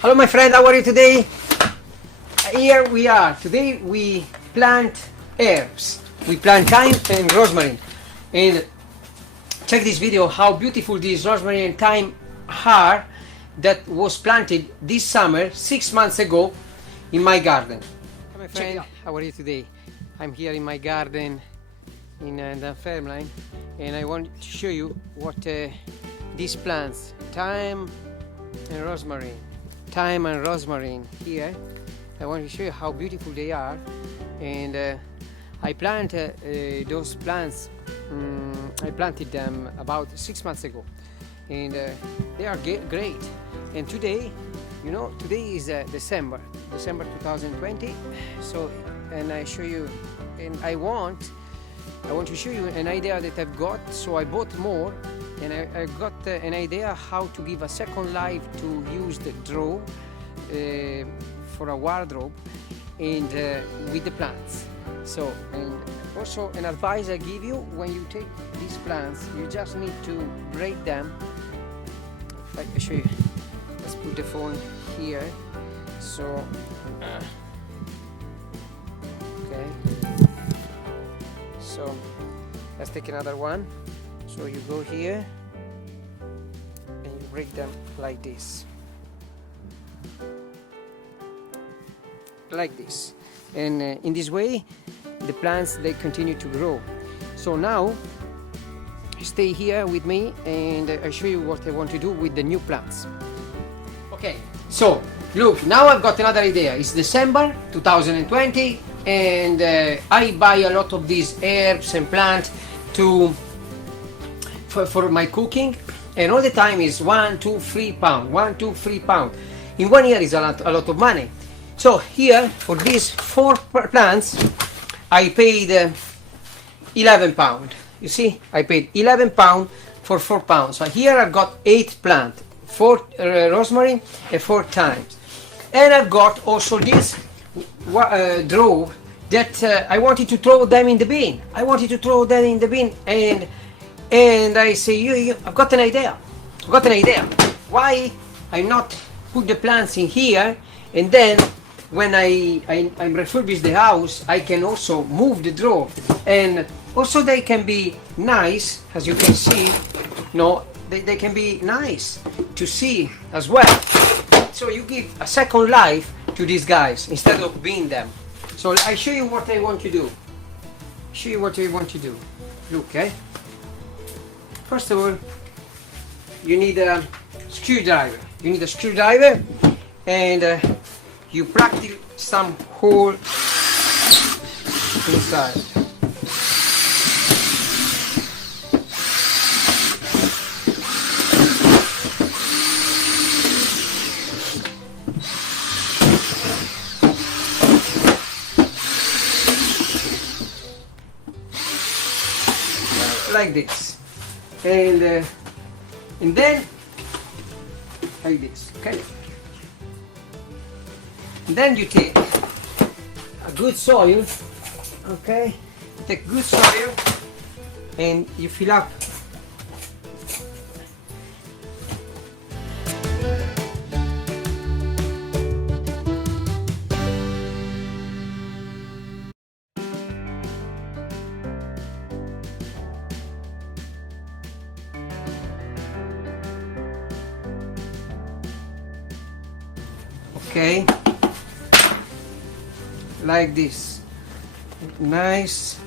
Hello my friend, how are you today? Here we are. Today we plant herbs. We plant thyme and rosemary. And check this video how beautiful these rosemary and thyme are that was planted this summer 6 months ago in my garden. My friend, how are you today? I'm here in my garden in Dunfermline and I want to show you what these plants, thyme and rosemary here. I want to show you how beautiful they are, and I planted those plants. I planted them about 6 months ago, and they are great. And today, you know, today is December 2020. So, and I show you, and I want to show you an idea that I've got. So I bought more, and I got an idea how to give a second life to use the draw for a wardrobe and with the plants. So, and also an advice I give you: when you take these plants, you just need to break them. If I show you, let's put the phone here. So, okay. So let's take another one. So you go here and you break them like this. Like this, and in this way the plants, they continue to grow. So now stay here with me and I'll show you what I want to do with the new plants. Okay, so look, now I've got another idea. It's December 2020 and I buy a lot of these herbs and plants for my cooking, and all the time is 1, 2, 3 pound. In 1 year is a lot of money. So here for these 4 plants I paid 11 pound. You see, I paid 11 pound for 4 pounds. So here I've got 8 plants, 4 rosemary and 4 thymes, and I've got also this draw that I wanted to throw them in the bin. And I say, I've got an idea. Why I not put the plants in here, and then when I refurbish the house, I can also move the drawer, and also they can be nice, as you can see. No, they can be nice to see as well. So you give a second life to these guys instead of being them. So I show you what I want to do. Look, first of all, you need a screwdriver. And you practice some hole inside. Like this, and then like this, okay? And then you take a good soil, okay? Take good soil and you fill up. Okay, like this, nice.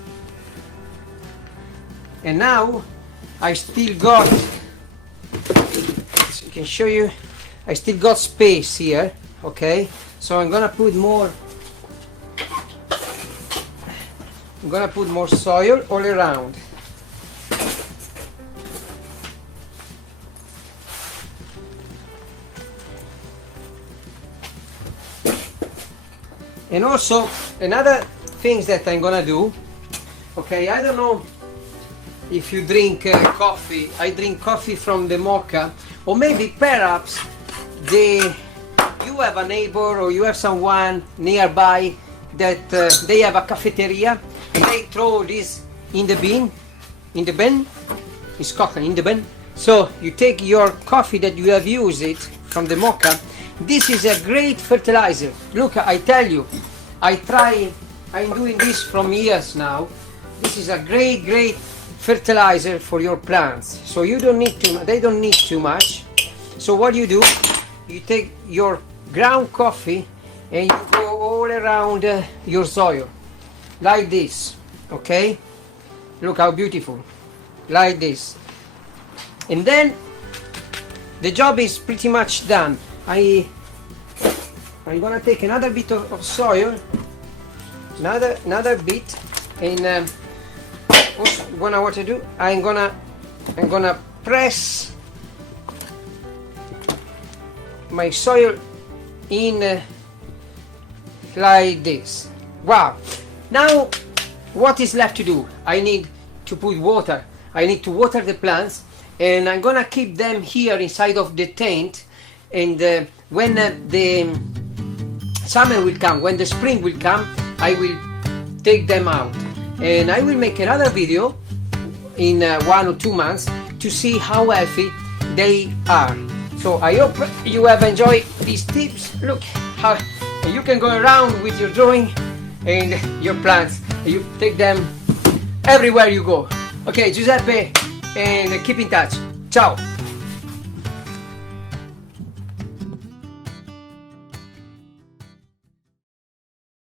And now I still got, so I can show you, I still got space here. Okay, so I'm gonna put more soil all around. And also another things that I'm gonna do, okay, I don't know if you drink coffee. I drink coffee from the mocha, or maybe perhaps you have a neighbor or you have someone nearby that they have a cafeteria and they throw this in the bin, it's coffee in the bin. So you take your coffee that you have used it from the mocha This is a great fertilizer. Look, I tell you, I'm doing this from years now. This is a great fertilizer for your plants. So you don't need they don't need too much. So what you do, you take your ground coffee and you go all around your soil, like this, okay? Look how beautiful, like this. And then the job is pretty much done. I'm gonna take another bit of soil, another bit, and what to do? I'm gonna press my soil in like this. Wow! Now, what is left to do? I need to put water. I need to water the plants, and I'm gonna keep them here inside of the tent. And when the summer will come, when the spring will come, I will take them out, and I will make another video in 1 or 2 months to see how healthy they are. So I hope you have enjoyed these tips. Look how you can go around with your drawing and your plants. You take them everywhere you go. Okay, Giuseppe, and keep in touch. Ciao.